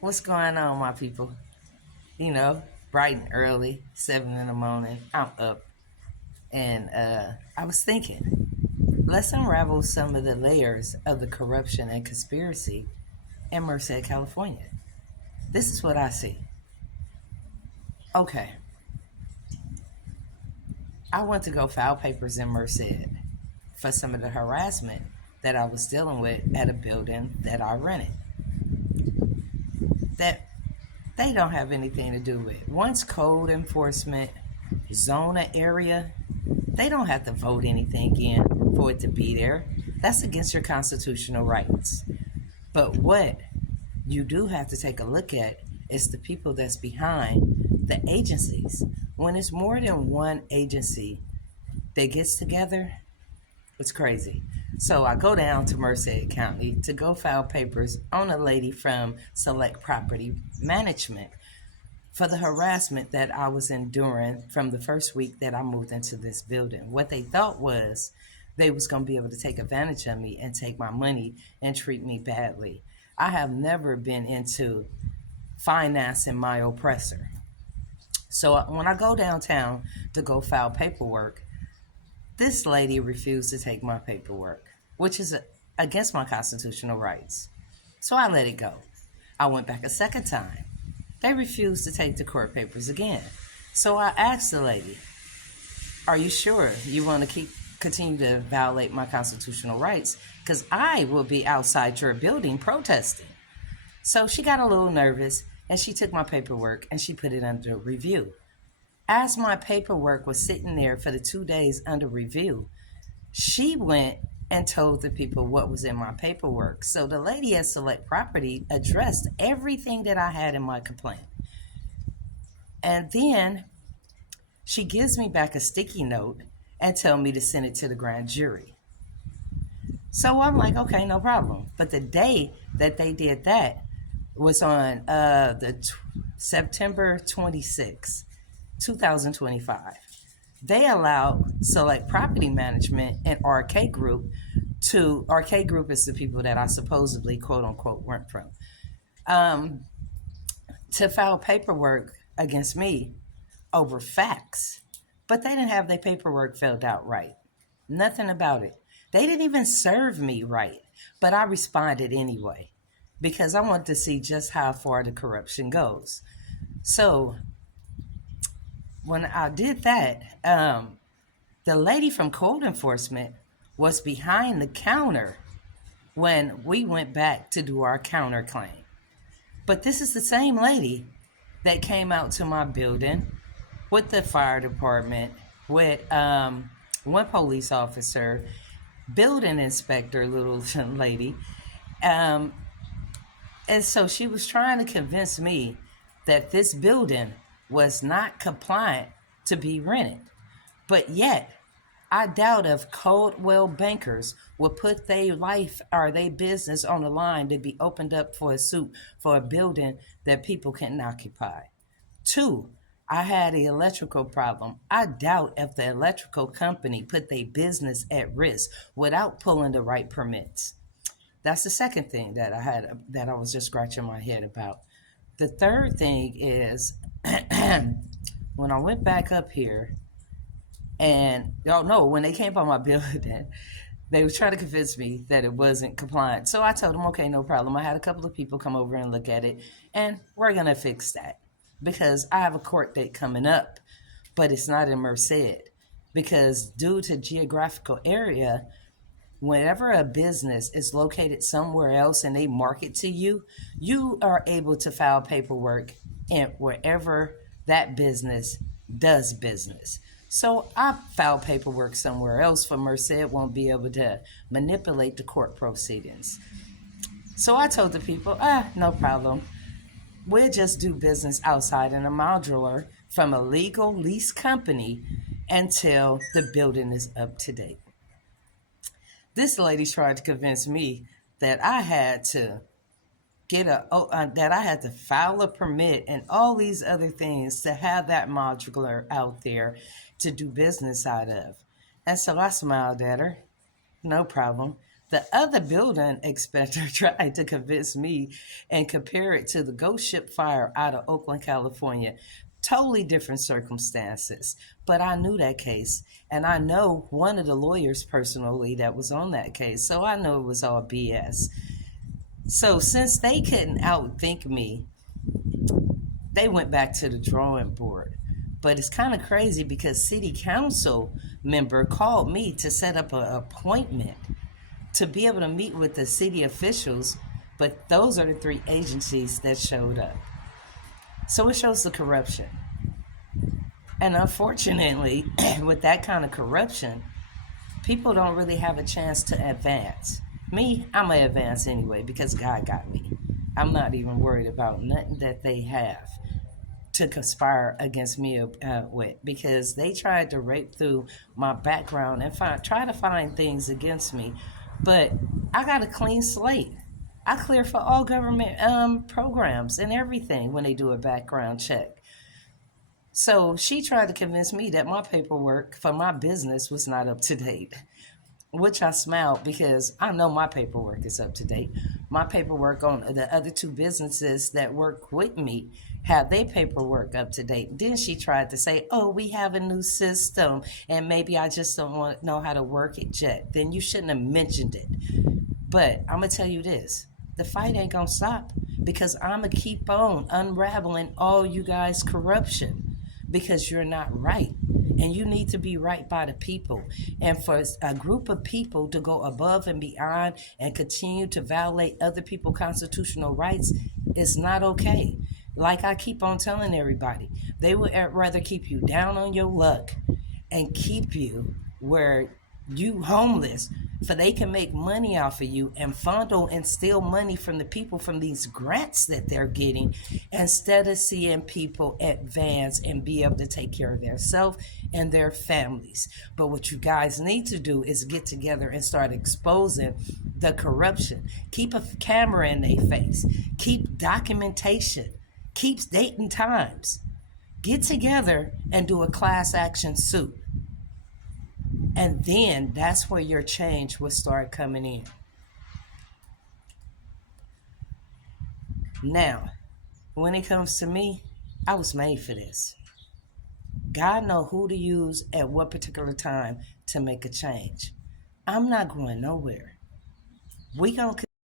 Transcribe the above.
What's going on, my people? You know, bright and early, 7 in the morning. I'm up, and I was thinking, let's unravel some of the layers of the corruption and conspiracy in Merced, California. This is what I see. Okay, I went to go file papers in Merced for some of the harassment that I was dealing with at a building that I rented. That they don't have anything to do with. Once code enforcement zone an area, they don't have to vote anything in for it to be there. That's against your constitutional rights. But what you do have to take a look at is the people that's behind the agencies. When it's more than one agency that gets together, it's crazy. So I go down to Merced County to go file papers on a lady from Select Property Management for the harassment that I was enduring from the first week that I moved into this building. What they thought was they was going to be able to take advantage of me and take my money and treat me badly. I have never been into financing my oppressor. So when I go downtown to go file paperwork, this lady refused to take my paperwork, which is against my constitutional rights. So I let it go. I went back a second time. They refused to take the court papers again. So I asked the lady, "Are you sure you want to continue to violate my constitutional rights? Because I will be outside your building protesting." So she got a little nervous and she took my paperwork and she put it under review. As my paperwork was sitting there for the 2 days under review, she went and told the people what was in my paperwork. So the lady at Select Property addressed everything that I had in my complaint. And then she gives me back a sticky note and tell me to send it to the grand jury. So I'm like, okay, no problem. But the day that they did that was on September 26, 2025. They allowed Select Property Management and RK Group is the people that I supposedly quote unquote rent from, um, to file paperwork against me over facts. But they didn't have their paperwork filled out right. Nothing about it. They didn't even serve me right. But I responded anyway because I wanted to see just how far the corruption goes. So when I did that, the lady from code enforcement was behind the counter when we went back to do our counterclaim. But this is the same lady that came out to my building with the fire department, with one police officer, building inspector, little lady. Um, and so she was trying to convince me that this building was not compliant to be rented. But yet, I doubt if Coldwell bankers would put their life or their business on the line to be opened up for a suit for a building that people can occupy. Two, I had an electrical problem. I doubt if the electrical company put their business at risk without pulling the right permits. That's the second thing that I was just scratching my head about. The third thing is when I went back up here, and y'all know when they came by my building, they were trying to convince me that it wasn't compliant. So I told them, okay, no problem. I had a couple of people come over and look at it, and we're going to fix that because I have a court date coming up, but it's not in Merced because due to geographical area, whenever a business is located somewhere else and they market to you, you are able to file paperwork in wherever that business does business. So I filed paperwork somewhere else for Merced won't be able to manipulate the court proceedings. So I told the people, no problem. We'll just do business outside in a modular from a legal lease company until the building is up to date. This lady tried to convince me that I had to that I had to file a permit and all these other things to have that modular out there to do business out of. And so I smiled at her, no problem. The other building inspector tried to convince me and compare it to the ghost ship fire out of Oakland, California. Totally different circumstances. But I knew that case. And I know one of the lawyers personally that was on that case. So I know it was all BS. So since they couldn't outthink me, they went back to the drawing board. But it's kind of crazy because city council member called me to set up an appointment to be able to meet with the city officials, but those are the three agencies that showed up. So it shows the corruption. And unfortunately, with that kind of corruption, people don't really have a chance to advance. Me, I'm going to advance anyway because God got me. I'm not even worried about nothing that they have to conspire against me with, because they tried to rape through my background and try to find things against me. But I got a clean slate. I clear for all government programs and everything when they do a background check. So she tried to convince me that my paperwork for my business was not up to date, which I smiled because I know my paperwork is up to date. My paperwork on the other two businesses that work with me have their paperwork up to date. Then she tried to say, oh, we have a new system and maybe I just don't know how to work it yet. Then you shouldn't have mentioned it. But I'm going to tell you this. The fight ain't going to stop because I'm going to keep on unraveling all you guys' corruption because you're not right. And you need to be right by the people. And for a group of people to go above and beyond and continue to violate other people's constitutional rights is not okay. Like I keep on telling everybody, they would rather keep you down on your luck and keep you where you homeless, for they can make money off of you and fondle and steal money from the people from these grants that they're getting, instead of seeing people advance and be able to take care of themselves and their families. But what you guys need to do is get together and start exposing the corruption. Keep a camera in their face. Keep documentation. Keep dating times. Get together and do a class action suit. And then that's where your change will start coming in. Now, when it comes to me, I was made for this. God knows who to use at what particular time to make a change. I'm not going nowhere. We gonna